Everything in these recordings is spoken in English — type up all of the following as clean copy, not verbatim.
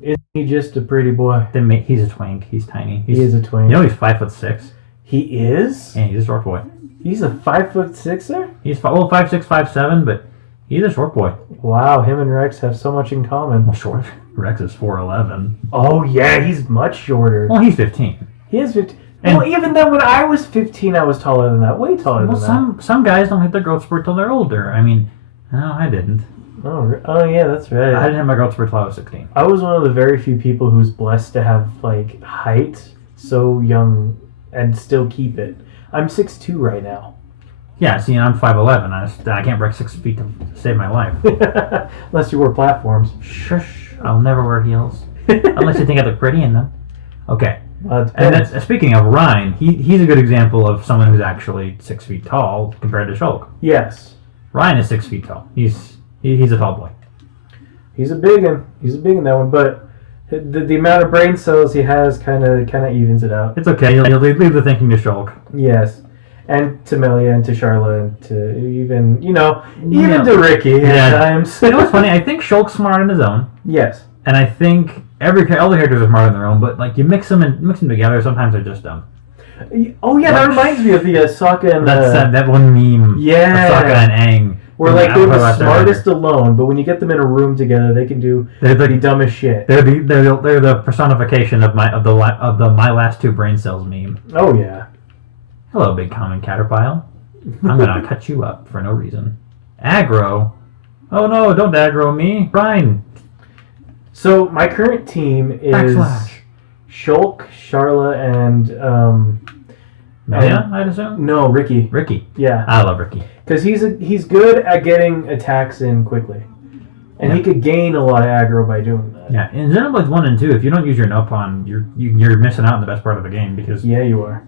Isn't he just a pretty boy? He's a twink. He's tiny. He is a twink. You know he's 5'6". He is? Yeah, he's a short boy. He's a 5'6"er? He's 5'6", 5'7", but he's a short boy. Wow, him and Rex have so much in common. Well, short. Rex is 4'11". Oh yeah, he's much shorter. Well, he's 15. He is 15. Well, even then, when I was 15, I was taller than that. Way taller than that. Well, some guys don't hit their growth spurt till they're older. I mean, no, I didn't. Oh yeah, that's right. I didn't have my growth spurt till I was 16. I was one of the very few people who's blessed to have, like, height so young and still keep it. I'm 6'2" right now. Yeah, see, I'm 5'11". I can't break 6 feet to save my life. Unless you wear platforms. Shush. I'll never wear heels. Unless you think I look pretty in them. Okay. And speaking of Ryan, he's a good example of someone who's actually 6 feet tall compared to Shulk. Yes. Ryan is 6 feet tall. He's a tall boy. He's a big one. He's a big one, that one. But the amount of brain cells he has kind of evens it out. It's okay. You'll leave the thinking to Shulk. Yes. And to Melia and to Charla and to even to Riki at times. You know what's funny? I think Shulk's smart on his own. Yes. And I think all the characters are smart on their own, but like you mix them together, sometimes they're just dumb. Oh yeah, that reminds me of the Sokka and that one meme. Yeah. Of Sokka and Aang. Where like they're the smartest alone, but when you get them in a room together, they can do the dumbest shit. They're the personification of the my last two brain cells meme. Oh yeah. Hello, big common caterpillar. I'm gonna cut you up for no reason. Aggro? Oh no, don't aggro me, Brian. So my current team is Shulk, Charla, and Melia, I'd assume? No, Riki. Riki. Yeah. I love Riki. Because he's good at getting attacks in quickly. And he could gain a lot of aggro by doing that. Yeah, in Xenoblade 1 and 2, if you don't use your Nopon, you're missing out on the best part of the game because you are.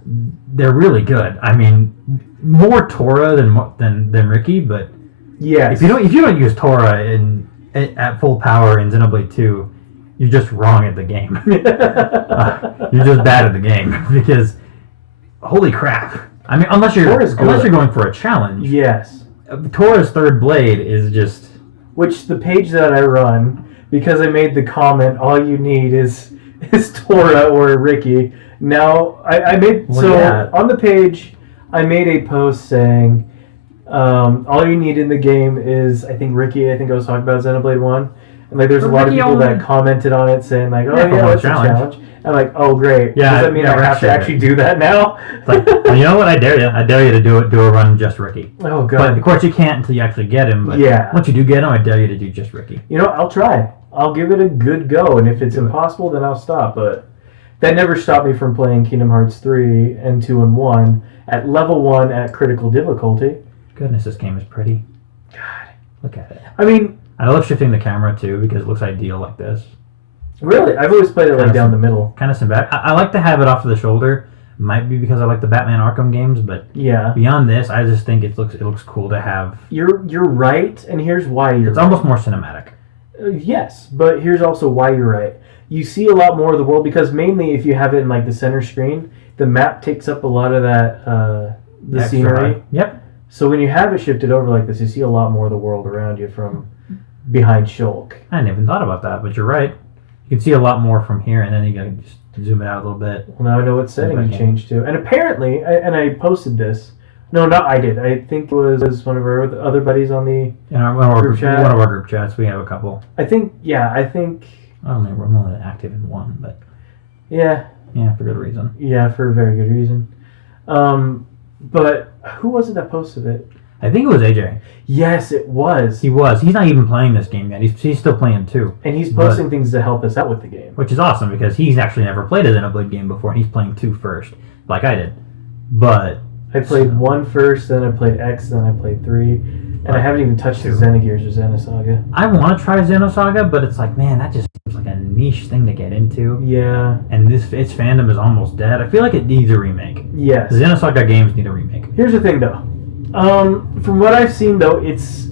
They're really good. I mean, more Tora than Riki, but yes. If you don't use Tora at full power in Xenoblade 2, you're just wrong at the game. You're just bad at the game because holy crap! I mean, unless you're going for a challenge. Yes. Tora's third blade is just. Which the page that I run, because I made the comment, all you need is Tora or Riki. Now I made on the page I made a post saying all you need in the game is Riki. I think I was talking about Xenoblade 1, and like there's a lot of people that commented on it saying like, that's a challenge. I'm like, oh great. Yeah, does that mean I have to actually do that now? It's like, well, you know what? I dare you. I dare you to do a run just Riki. Oh god. But of course you can't until you actually get him. But once you do get him, I dare you to do just Riki. I'll try. I'll give it a good go, and if it's impossible, then I'll stop. But that never stopped me from playing Kingdom Hearts 3 and 2 and 1 at level 1 at critical difficulty. Goodness, this game is pretty. God, look at it. I mean, I love shifting the camera too because it looks ideal like this. Really? I've always played it like down the middle. Kind of sympathetic. I like to have it off to the shoulder. Might be because I like the Batman Arkham games, but beyond this, I just think it looks cool to have. You're right, and here's why it's almost more cinematic. Yes, but here's also why you're right. You see a lot more of the world because mainly if you have it in like the center screen, the map takes up a lot of that the scenery. Yep. So when you have it shifted over like this, you see a lot more of the world around you from behind Shulk. I hadn't even thought about that, but you're right. You can see a lot more from here, and then you gotta just zoom it out a little bit. Well, now I know what setting you changed to. And apparently, I posted this. No, not I did. I think it was one of our other buddies on the one of our group chats. We have a couple. I think. I'm only active in one, but yeah, for good reason. Yeah, for a very good reason. But who was it that posted it? I think it was AJ. Yes, it was. He was. He's not even playing this game yet. He's still playing too. And he's posting things to help us out with the game. Which is awesome because he's actually never played a Xenoblade game before, and he's playing 2 first, like I did. But I played 1 first, then I played X, then I played 3, and I haven't even touched the Xenogears or Xenosaga. I want to try Xenosaga, but it's like, man, that just seems like a niche thing to get into. Yeah. And its fandom is almost dead. I feel like it needs a remake. Yes. The Xenosaga games need a remake. Here's the thing, though. From what I've seen, though, it's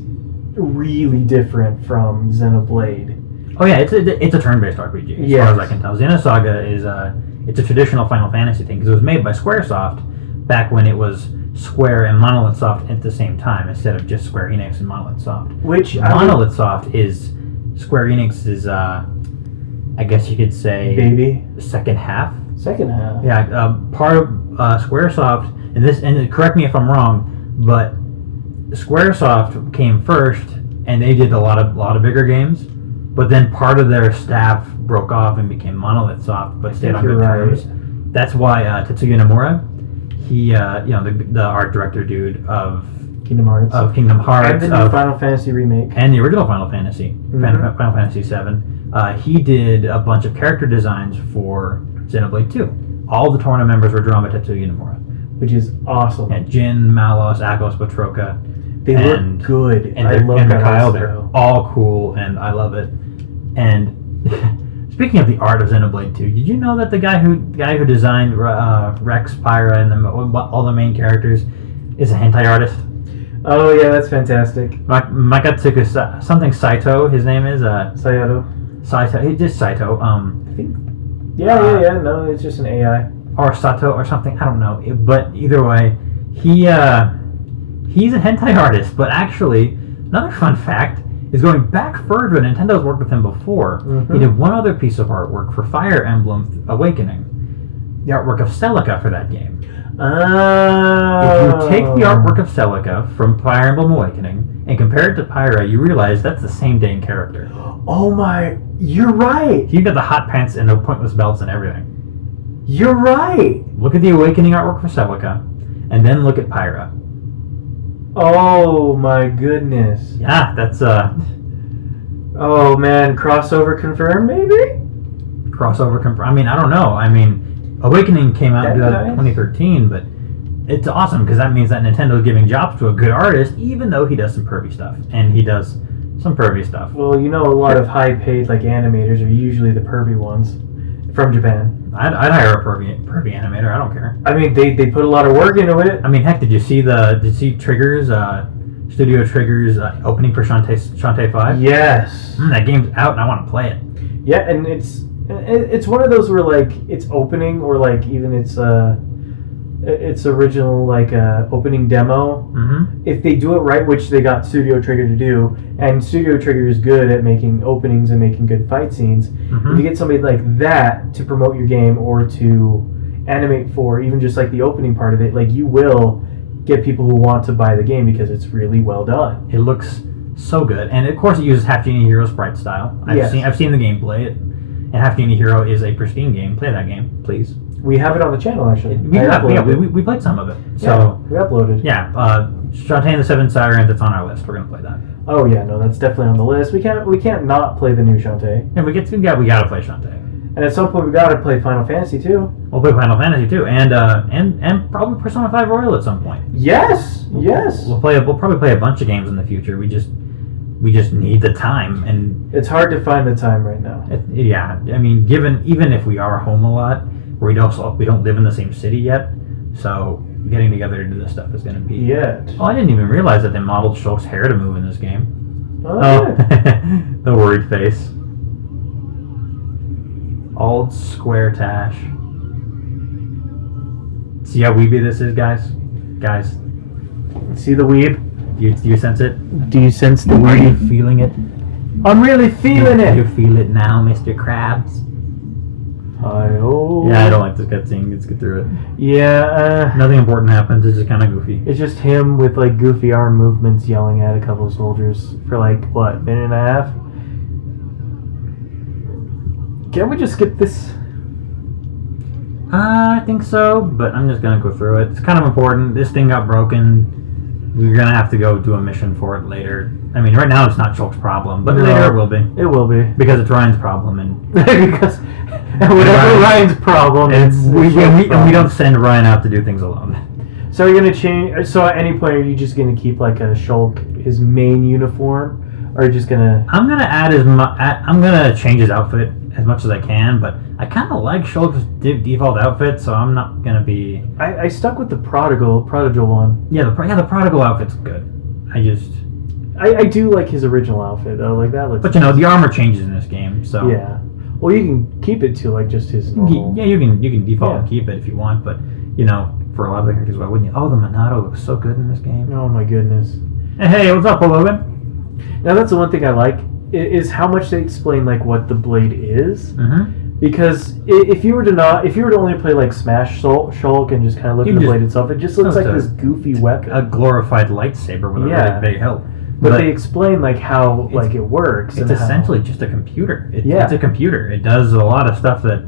really different from Xenoblade. Oh yeah, it's a turn-based RPG as far as I can tell. Xenosaga is it's a traditional Final Fantasy thing because it was made by SquareSoft back when it was Square and Monolith Soft at the same time instead of just Square Enix and Monolith Soft. Which Monolith Soft is Square Enix's I guess you could say, baby. the second half. Second half. Yeah, part of SquareSoft, and correct me if I'm wrong, but SquareSoft came first, and they did a lot of bigger games. But then part of their staff broke off and became Monolith Soft, but stayed on good terms. That's why Tetsuya Nomura, he, the art director dude of Kingdom Hearts, and the new Final Fantasy remake, and the original Final Fantasy, Final Fantasy VII. He did a bunch of character designs for Xenoblade 2. All the tournament members were drawn by Tetsuya Nomura, which is awesome. And Jin, Malos, Akos, Batroka. They look good. And I love Mikhail. They're all cool, and I love it. And speaking of the art of Xenoblade 2, did you know that the guy who designed Rex, Pyra, and all the main characters is a hentai artist? Oh yeah, that's fantastic. Makatsuku something Saito. His name is Saito. He's just Saito. I think. Yeah. No, it's just an AI. Or Sato or something. I don't know. But either way, he's a hentai artist. But actually, another fun fact is going back further. Nintendo's worked with him before. Mm-hmm. He did one other piece of artwork for Fire Emblem Awakening. The artwork of Celica for that game. If you take the artwork of Celica from Fire Emblem Awakening and compare it to Pyra, you realize that's the same dang character. Oh my, you're right. You got the hot pants and the pointless belts and everything. You're right. Look at the Awakening artwork for Celica, and then look at Pyra. Oh my goodness. Yeah, that's Oh man, crossover confirmed, maybe? Crossover confirmed. I mean, I don't know. I mean, Awakening came out in 2013, but it's awesome because that means that Nintendo's giving jobs to a good artist, even though he does some pervy stuff, and he does some pervy stuff. Well, a lot of high-paid animators are usually the pervy ones from Japan. I'd hire a pervy animator. I don't care. I mean, they put a lot of work into it. I mean, heck, did you see Trigger's Studio Trigger's opening for Shantae 5? Yes. That game's out, and I want to play it. Yeah, and it's one of those where it's opening or even its original opening demo. Mm-hmm. If they do it right, which they got Studio Trigger to do, and Studio Trigger is good at making openings and making good fight scenes. Mm-hmm. If you get somebody like that to promote your game or to animate for even just the opening part of it, you will get people who want to buy the game because it's really well done. It looks so good, and of course it uses Half Genie Hero sprite style. I've seen the gameplay. And Half Genie Hero is a pristine game. Play that game, please. We have it on the channel, actually. We played some of it. So we uploaded. Yeah, Shantae and the Seven Sirens, that's on our list. We're gonna play that. Oh yeah, no, that's definitely on the list. We can't not play the new Shantae. And we gotta play Shantae. And at some point we gotta play Final Fantasy too. We'll play Final Fantasy too, and probably Persona 5 Royal at some point. Yes. We'll probably play a bunch of games in the future. We just need the time, and it's hard to find the time right now. Yeah, I mean, even if we are home a lot, we don't live in the same city yet, so getting together to do this stuff is going to be. Yeah. Oh, I didn't even realize that they modeled Shulk's hair to move in this game. Oh. Yeah. The worried face. Old square tash. See how weeby this is, guys? Guys. See the weeb? Do you sense it? Do you sense the weeb? Are you feeling it? I'm really feeling it! You feel it now, Mr. Krabs? Hi-oh. Yeah, I don't like this cutscene. Let's get through it. Yeah, nothing important happens. It's just kind of goofy. It's just him with goofy arm movements yelling at a couple of soldiers for what, minute and a half? Can't we just skip this? I think so, but I'm just gonna go through it. It's kind of important. This thing got broken. We're gonna have to go do a mission for it later. I mean, right now it's not Shulk's problem, but later it will be. It will be. Because it's Ryan's problem, and because whatever Ryan's problem, we don't send Ryan out to do things alone. So you're gonna change. So at any point, are you just gonna keep a Shulk his main uniform, or are you just gonna? I'm gonna I'm gonna change his outfit as much as I can, but I kind of like Shulk's default outfit, so I'm not gonna be. I stuck with the prodigal one. Yeah, the prodigal outfit's good. I do like his original outfit though. That looks. But the armor changes in this game, so. Yeah. Well, you can keep it to just his normal. Yeah, you can default and keep it if you want, but for a lot of the characters, why wouldn't you? Oh, the Monado looks so good in this game. Oh my goodness. Hey, what's up, Logan? Now that's the one thing I like is how much they explain like what the blade is. Mm-hmm. Because if you were to only play like Smash Shulk and just kind of look at the blade itself, it just looks like this goofy weapon, a glorified lightsaber with a really big hilt. But they explain like how like it works. It's essentially just a computer. It's a computer. It does a lot of stuff that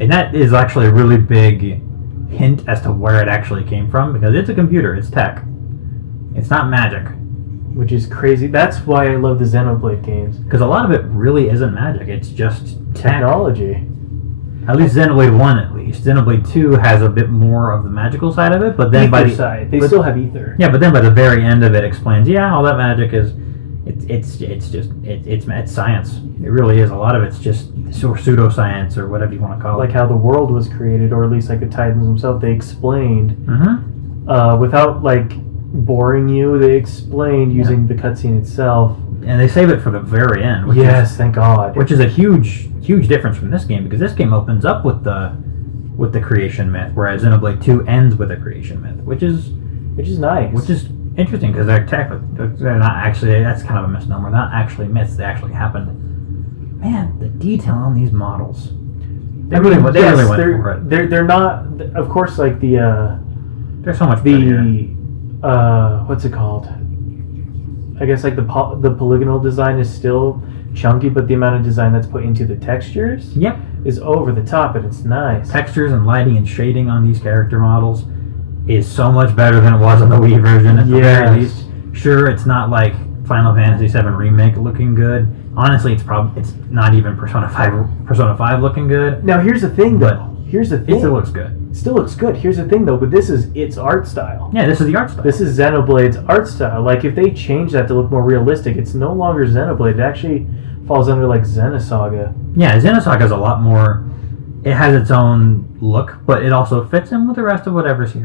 and that is actually a really big hint as to where it actually came from, because it's a computer. It's tech. It's not magic. Which is crazy. That's why I love the Xenoblade games. Because a lot of it really isn't magic. It's just technology. At least Xenoblade 1, at least. Xenoblade 2 has a bit more of the magical side of it, but then by the side, they still have ether. Yeah, but then by the very end of it explains, all that magic is, it's science. It really is. A lot of it's just pseudoscience or whatever you want to call it. Like how the world was created, or at least like the Titans themselves, they explained without like boring you. They explained using the cutscene itself, and they save it for the very end. Thank God. Which is a huge difference from this game, because this game opens up with the creation myth, whereas Xenoblade 2 ends with a creation myth, which is nice. Which is interesting, because they're not actually. That's kind of a misnomer. They're not actually myths. They actually happened. Man, the detail on these models. They really went for it. They're not. Of course, like the. They're so much prettier. What's it called? I guess like the polygonal design is still chunky, but the amount of design that's put into the textures is over the top, and it's nice. Textures and lighting and shading on these character models is so much better than it was on the Wii version, at the very least. Sure, it's not like Final Fantasy VII Remake looking good. Honestly, it's not even Persona 5 looking good. Now here's the thing, though. It still looks good. Still looks good. Here's the thing, though, but this is its art style. Yeah, this is the art style. This is Xenoblade's art style. Like, if they change that to look more realistic, it's no longer Xenoblade. It actually falls under, like, Xenosaga. Yeah, Xenosaga is a lot more... It has its own look, but it also fits in with the rest of whatever's here.